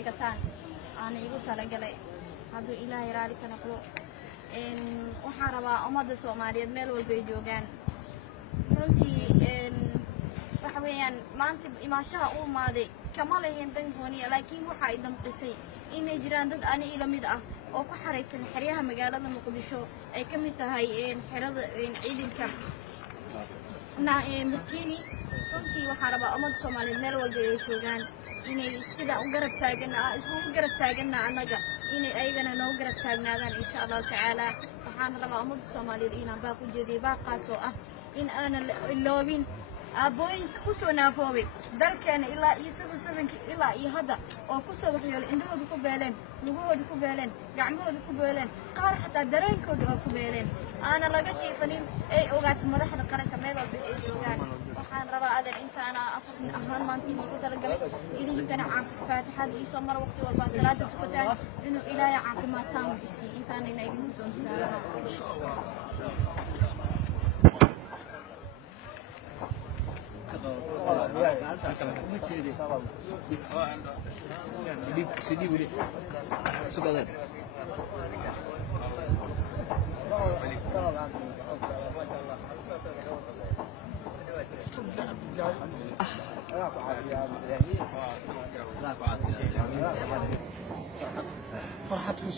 dhigataan aan igu talagalay hadduu ilaahay raali ka noqdo waxaan rabaa ummadda Soomaaliyeed meel walba ay joogaan runtii waxa weeyaan maanta imaashaha uu maaday kama lahayn dan gooniya laakiin waxa ay damqisay inay jiraan dad ani ila mid ah oo ku xareysan xeryaha magaalada Muqdisho ay ka mid tahay xerada ciidanka Martini runtii waxaan rabaa ummadda Soomaaliyeed meel walba ay joogaan inay sida u garab taagan anaga inay ayagana noo garab taagnaadaan insha Allah tacaala waxaan rabaa ummadda Soomaaliyeed inaan baa ku jeediyo baaqaas oo ah in aanan iloobin abooyin ku soo naafoobay dalkeena ilaa iyo 77 ilaa iyo hadda oo ku soo waxyeelo indhahooda ku beeleen lugahooda ku beeleen gacmahooda ku beeleen qaar xataa dareenkooda oo ku beeleen aana laga jiifanin ay ogaato madaxda qaranka meel walba ay joogaan waxaan rabaa adeer intaana afshin ahaan maanta ugu talagalay idinkana faatixada iyo soo mar waqti walba salaada tukataan inuu ilaahay caafimaad taam bisiyo intaana inay igu فرحتكم